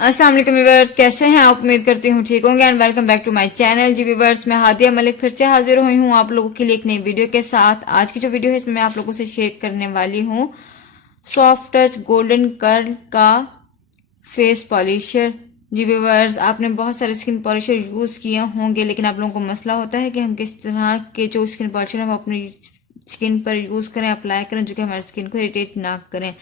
अस्सलाम वालेकुम व्यूअर्स, कैसे हैं आप? उम्मीद करती हूँ ठीक होंगे and welcome back to my channel. जी व्यूअर्स, मैं हादिया मलिक फिर से हाजिर हुई हूँ आप लोगों के लिए एक नई वीडियो के साथ। आज की जो वीडियो है इसमें मैं आप लोगों से शेयर करने वाली हूँ सॉफ्ट टच गोल्डन कर्ल का फेस पॉलिशर। जी व्यूअर्स, आपने बहुत सारे स्किन पॉलिशर यूज़ किए होंगे, लेकिन आप लोगों को मसला होता है कि हम किस तरह के जो स्किन पॉलिशर हम अपनी स्किन पर यूज़ करें, अप्लाई करें, जो कि हमारी स्किन को इरिटेट ना करें।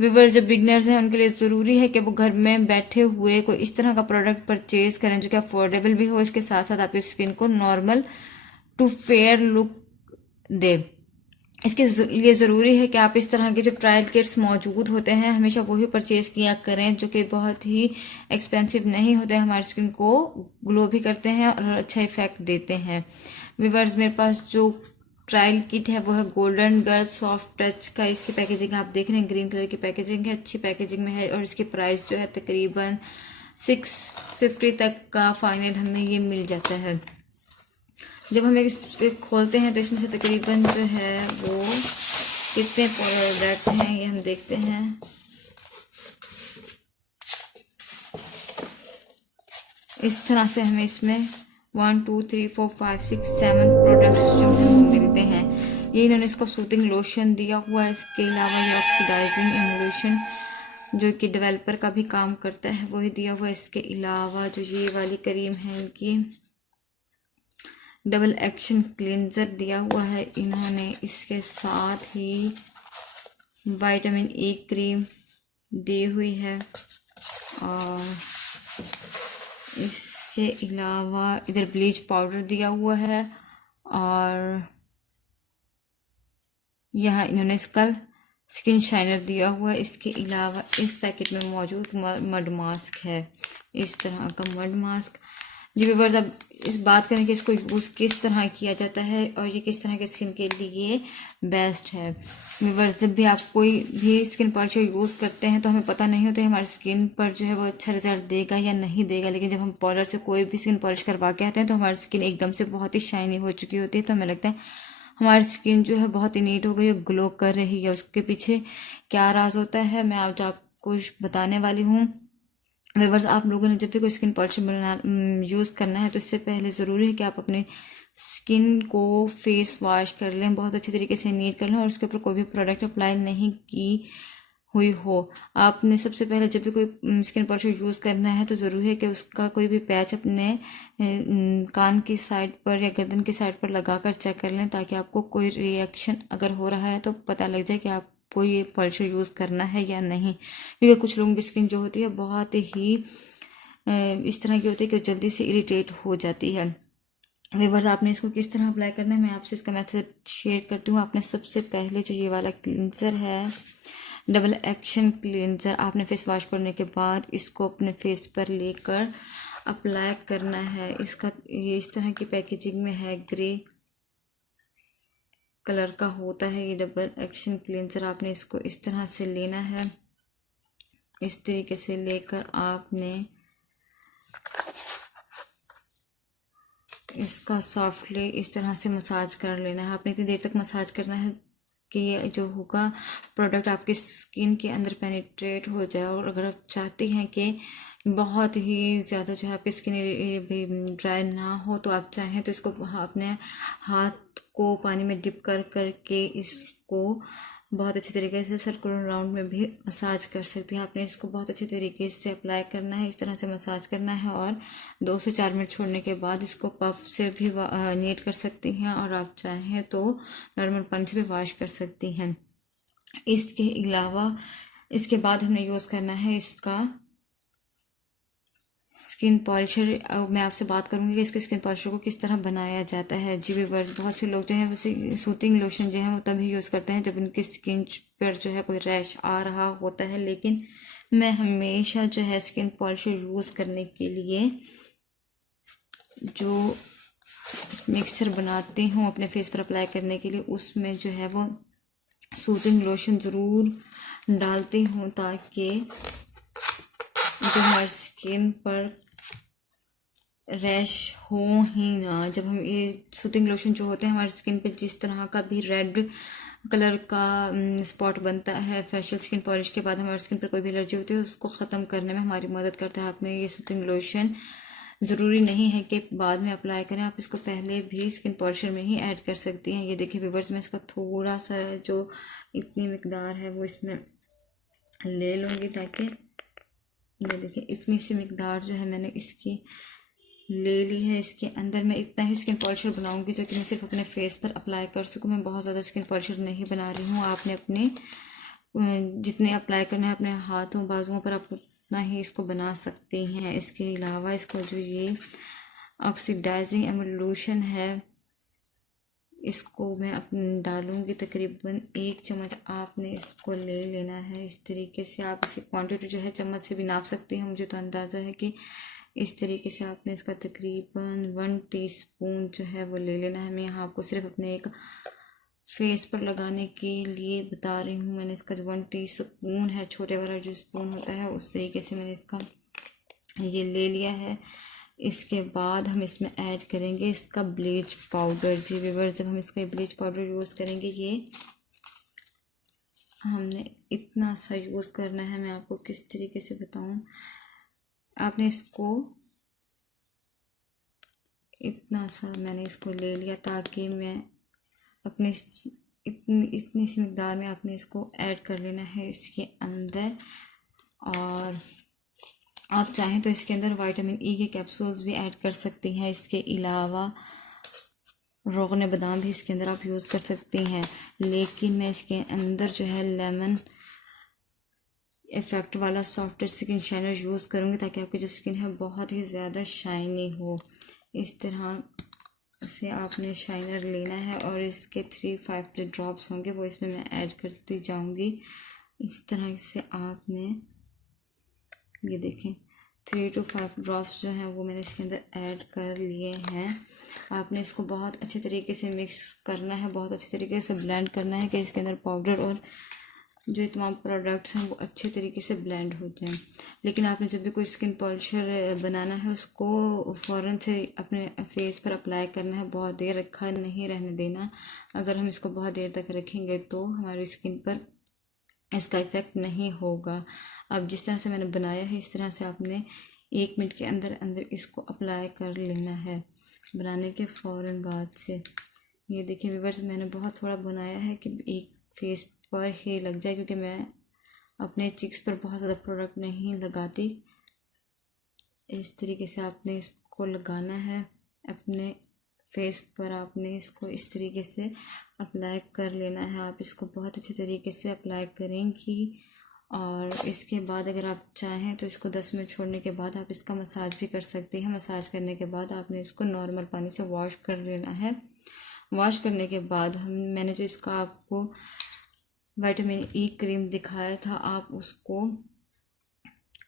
व्यूवर जो बिगनर्स हैं उनके लिए ज़रूरी है कि वो घर में बैठे हुए कोई इस तरह का प्रोडक्ट परचेज करें जो कि अफोर्डेबल भी हो, इसके साथ साथ आपकी स्किन को नॉर्मल टू फेयर लुक दे। इसके लिए ज़रूरी है कि आप इस तरह के जो ट्रायल किट्स मौजूद होते हैं हमेशा वही परचेज़ किया करें, जो कि बहुत ही एक्सपेंसिव नहीं होते, हमारी स्किन को ग्लो भी करते हैं और अच्छा इफेक्ट देते हैं। व्यूअर्स, मेरे पास जो ट्रायल किट है वो है गोल्डन गर्ल सॉफ्ट टच का। इसकी पैकेजिंग आप देख रहे हैं, ग्रीन कलर की पैकेजिंग है, अच्छी पैकेजिंग में है और इसकी प्राइस जो है तकरीबन 650 तक का फाइनल हमें ये मिल जाता है। जब हम इसे खोलते हैं तो इसमें से तकरीबन जो है वो कितने प्रोडक्ट हैं ये हम देखते हैं। इस तरह से हमें इसमें 1 2 3 4 5 6 7 प्रोडक्ट्स जो हैं वो मिलते हैं। ये इन्होंने इसको सूथिंग लोशन दिया हुआ है, इसके अलावा ये ऑक्सीडाइजिंग एमुलेशन जो कि डेवलपर का भी काम करता है वही दिया हुआ है। इसके अलावा जो ये वाली क्रीम है इनकी डबल एक्शन क्लींजर दिया हुआ है इन्होंने, इसके साथ ही विटामिन ई क्रीम दी हुई है और इसके अलावा इधर ब्लीच पाउडर दिया हुआ है और यहाँ इन्होंने इसका स्किन शाइनर दिया हुआ है। इसके अलावा इस पैकेट में मौजूद मड मास्क है, इस तरह का मड मास्क। जी व्यूअर्स, अब इस बात करें कि इसको यूज़ किस तरह किया जाता है और ये किस तरह के स्किन के लिए बेस्ट है। व्यूअर्स, जब भी आप कोई भी स्किन पॉलिशर यूज़ करते हैं तो हमें पता नहीं होता है हमारी स्किन पर जो है वो अच्छा रिजल्ट देगा या नहीं देगा, लेकिन जब हम पार्लर से कोई भी स्किन पॉलिश करवा के आते हैं तो हमारी स्किन एकदम से बहुत ही शाइनी हो चुकी होती है, तो हमें लगता है हमारी स्किन जो है बहुत ही नीट हो गई है, ग्लो कर रही है। उसके पीछे क्या राज होता है मैं आज आपको बताने वाली हूँ। व्यूअर्स, आप लोगों ने जब भी कोई स्किन पॉलिशर बना यूज़ करना है तो इससे पहले ज़रूरी है कि आप अपने स्किन को फेस वॉश कर लें, बहुत अच्छी तरीके से नीट कर लें और उसके ऊपर कोई भी प्रोडक्ट अप्लाई नहीं की हुई हो। आपने सबसे पहले जब भी कोई स्किन पॉलिशर यूज़ करना है तो ज़रूरी है कि उसका कोई भी पैच अपने कान की साइड पर या गर्दन की साइड पर लगाकर चेक कर लें, ताकि आपको कोई रिएक्शन अगर हो रहा है तो पता लग जाए कि आपको ये पॉलिशर यूज़ करना है या नहीं। क्योंकि कुछ लोगों की स्किन जो होती है बहुत ही इस तरह की होती है कि जल्दी से इरिटेट हो जाती है। व्यूअर्स, आपने इसको किस तरह अप्लाई करना है मैं आपसे इसका मेथड शेयर करती हूँ। आपने सबसे पहले जो ये वाला क्लींजर है डबल एक्शन क्लींजर, आपने फेस वॉश करने के बाद इसको अपने फेस पर लेकर अप्लाई करना है। इसका ये इस तरह की पैकेजिंग में है, ग्रे कलर का होता है ये डबल एक्शन क्लींजर। आपने इसको इस तरह से लेना है, इस तरीके से लेकर आपने इसका सॉफ्टली इस तरह से मसाज कर लेना है। आपने इतनी देर तक मसाज करना है कि ये जो होगा प्रोडक्ट आपकी स्किन के अंदर पेनिट्रेट हो जाए। और अगर आप चाहती हैं कि बहुत ही ज़्यादा जो है आपकी स्किन ड्राई ना हो तो आप चाहें तो इसको अपने हाथ को पानी में डिप कर करके इसको बहुत अच्छे तरीके से सर्कुलर राउंड में भी मसाज कर सकती हैं। आपने इसको बहुत अच्छे तरीके से अप्लाई करना है, इस तरह से मसाज करना है और 2 से 4 मिनट छोड़ने के बाद इसको पफ से भी नीट कर सकती हैं और आप चाहें तो नॉर्मल पानी से भी वॉश कर सकती हैं। इसके अलावा इसके बाद हमने यूज़ करना है इसका स्किन पॉलिशर। मैं आपसे बात करूंगी कि इसके स्किन पॉलिशर को किस तरह बनाया जाता है। जी व्यूअर्स, बहुत से लोग जो है वो सूथिंग लोशन जो है वो तभी यूज़ करते हैं जब उनकी स्किन पर जो है कोई रैश आ रहा होता है, लेकिन मैं हमेशा जो है स्किन पॉलिशर यूज़ करने के लिए जो मिक्सचर बनाती हूँ अपने फेस पर अप्लाई करने के लिए उसमें जो है वो सूथिंग लोशन ज़रूर डालती हूँ, ताकि जो हमारी स्किन पर रैश हो ही ना। जब हम ये सूथिंग लोशन जो होते हैं हमारी स्किन पे जिस तरह का भी रेड कलर का स्पॉट बनता है। फेशियल स्किन पॉलिश के बाद हमारी स्किन पर कोई भी एलर्जी होती है उसको ख़त्म करने में हमारी मदद करता है। आपने ये सूथिंग लोशन ज़रूरी नहीं है कि बाद में अप्लाई करें, आप इसको पहले भी स्किन पॉलिशर में ही ऐड कर सकती हैं। ये देखिए व्यूअर्स, मैं इसका थोड़ा सा जो इतनी मिकदार है वो इसमें ले लूँगी, ताकि ये देखिए इतनी सी मिकदार जो है मैंने इसकी ले ली है। इसके अंदर मैं इतना ही स्किन पॉलिशर बनाऊंगी जो कि मैं सिर्फ अपने फेस पर अप्लाई कर सकूं। मैं बहुत ज़्यादा स्किन पॉलिशर नहीं बना रही हूँ। आपने अपने जितने अप्लाई करना है अपने हाथों बाजुओं पर आप उतना ही इसको बना सकती हैं। इसके अलावा इसको जो ये ऑक्सीडाइजिंग एमल्यूशन है इसको मैं अपने डालूंगी। तकरीबन 1 चम्मच आपने इसको ले लेना है। इस तरीके से आप इसकी क्वांटिटी जो है चम्मच से भी नाप सकती हैं। मुझे तो अंदाज़ा है कि इस तरीके से आपने इसका तकरीबन 1 टीस्पून जो है वो ले लेना है। मैं यहाँ आपको सिर्फ अपने एक फेस पर लगाने के लिए बता रही हूँ। मैंने इसका जो 1 टीस्पून है, छोटे वाला जो स्पून होता है, उस तरीके से मैंने इसका ये ले लिया है। इसके बाद हम इसमें ऐड करेंगे इसका ब्लीच पाउडर। जी व्यूअर्स, जब हम इसका ब्लीच पाउडर यूज़ करेंगे, ये हमने इतना सा यूज़ करना है। मैं आपको किस तरीके से बताऊं, आपने इसको इतना सा मैंने इसको ले लिया ताकि मैं अपने इतनी सी मिकदार में आपने इसको ऐड कर लेना है इसके अंदर। और आप चाहें तो इसके अंदर विटामिन ई के कैप्सूल्स भी ऐड कर सकती हैं। इसके अलावा रोगन बादाम भी इसके अंदर आप यूज़ कर सकती हैं। लेकिन मैं इसके अंदर जो है लेमन इफ़ेक्ट वाला सॉफ्ट स्किन शाइनर यूज़ करूँगी ताकि आपकी जो स्किन है बहुत ही ज़्यादा शाइनी हो। इस तरह से आपने शाइनर लेना है और इसके 3-5 जो ड्रॉप्स होंगे वो इसमें मैं ऐड करती जाऊँगी। इस तरह से आपने ये देखें 3 to 5 ड्रॉप्स जो हैं वो मैंने इसके अंदर ऐड कर लिए हैं। आपने इसको बहुत अच्छे तरीके से मिक्स करना है, बहुत अच्छे तरीके से ब्लेंड करना है कि इसके अंदर पाउडर और जो तमाम प्रोडक्ट्स हैं वो अच्छे तरीके से ब्लेंड हो जाएं। लेकिन आपने जब भी कोई स्किन पॉलिशर बनाना है उसको फ़ौरन से अपने फेस पर अप्लाई करना है, बहुत देर रखा नहीं रहने देना। अगर हम इसको बहुत देर तक रखेंगे तो हमारी स्किन पर इसका इफ़ेक्ट नहीं होगा। अब जिस तरह से मैंने बनाया है इस तरह से आपने 1 मिनट के अंदर अंदर इसको अप्लाई कर लेना है बनाने के फ़ौरन बाद से। ये देखिए व्यूअर्स, मैंने बहुत थोड़ा बनाया है कि एक फेस पर ही लग जाए, क्योंकि मैं अपने चिक्स पर बहुत ज़्यादा प्रोडक्ट नहीं लगाती। इस तरीके से आपने इसको लगाना है अपने फेस पर। आपने इसको इस तरीके से अप्लाई कर लेना है। आप इसको बहुत अच्छे तरीके से अप्लाई करेंगी और इसके बाद अगर आप चाहें तो इसको 10 मिनट छोड़ने के बाद आप इसका मसाज भी कर सकते हैं। मसाज करने के बाद आपने इसको नॉर्मल पानी से वॉश कर लेना है। वॉश करने के बाद मैंने जो इसका आपको विटामिन ई क्रीम दिखाया था, आप उसको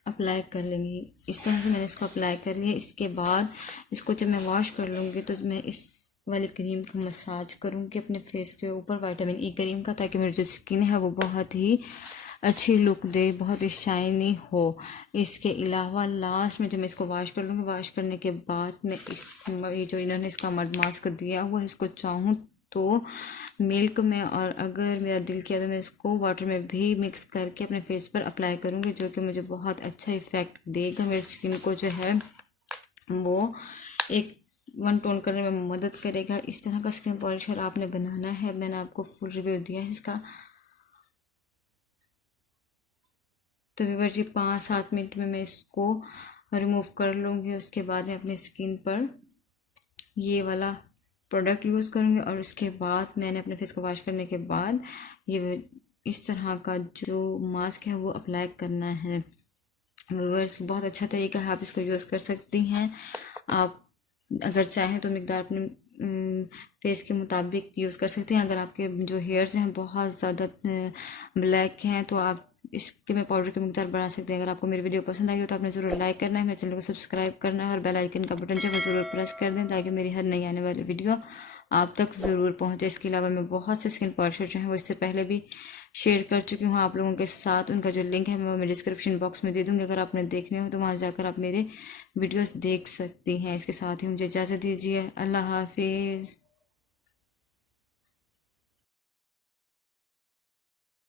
अप्लाई कर लेंगी। इस तरह से मैंने इसको अप्लाई कर लिया। इसके बाद इसको जब मैं वॉश कर लूँगी तो मैं इस वाली क्रीम को मसाज करूँगी अपने फेस के ऊपर, विटामिन ई क्रीम का, ताकि मेरी जो स्किन है वो बहुत ही अच्छी लुक दे, बहुत ही शाइनी हो। इसके अलावा लास्ट में जब मैं इसको वॉश कर लूँगी, वॉश करने के बाद मैं ये जो इन्होंने इसका मड मास्क दिया हुआ है इसको चाहूँ तो मिल्क में, और अगर मेरा दिल किया तो मैं इसको वाटर में भी मिक्स करके अपने फेस पर अप्लाई करूँगी, जो कि मुझे बहुत अच्छा इफ़ेक्ट देगा। मेरी स्किन को जो है वो एक वन टोन करने में मदद करेगा। इस तरह का स्किन पॉलिशर आपने बनाना है। मैंने आपको फुल रिव्यू दिया है इसका। तो व्यूअर्स जी 5-7 मिनट में मैं इसको रिमूव कर लूँगी। उसके बाद मैं अपनी स्किन पर ये वाला प्रोडक्ट यूज़ करूँगी और उसके बाद मैंने अपने फेस को वॉश करने के बाद ये इस तरह का जो मास्क है वो अप्लाई करना है। व्यूअर्स बहुत अच्छा तरीका है, आप इसको यूज़ कर सकती हैं। आप अगर चाहें तो मिकदार अपने फेस के मुताबिक यूज़ कर सकते हैं। अगर आपके जो हेयर्स हैं बहुत ज़्यादा ब्लैक हैं तो आप इसके में पाउडर की मिकदार बढ़ा सकते हैं। अगर आपको मेरी वीडियो पसंद आई हो तो आपने ज़रूर लाइक करना है, मेरे चैनल को सब्सक्राइब करना है और बेल आइकन का बटन जो है ज़रूर प्रेस कर दें ताकि मेरी हर नई आने वाली वीडियो आप तक ज़रूर पहुँचे। इसके अलावा मैं बहुत से स्किन पॉलिशर जो है वो इससे पहले भी शेयर कर चुकी हूँ आप लोगों के साथ। उनका जो लिंक है मैं डिस्क्रिप्शन बॉक्स में दे दूँगी। अगर आपने देखने हो तो वहाँ जाकर आप मेरे वीडियोस देख सकती हैं। इसके साथ ही मुझे इजाज़त दीजिए। अल्लाह हाफिज़।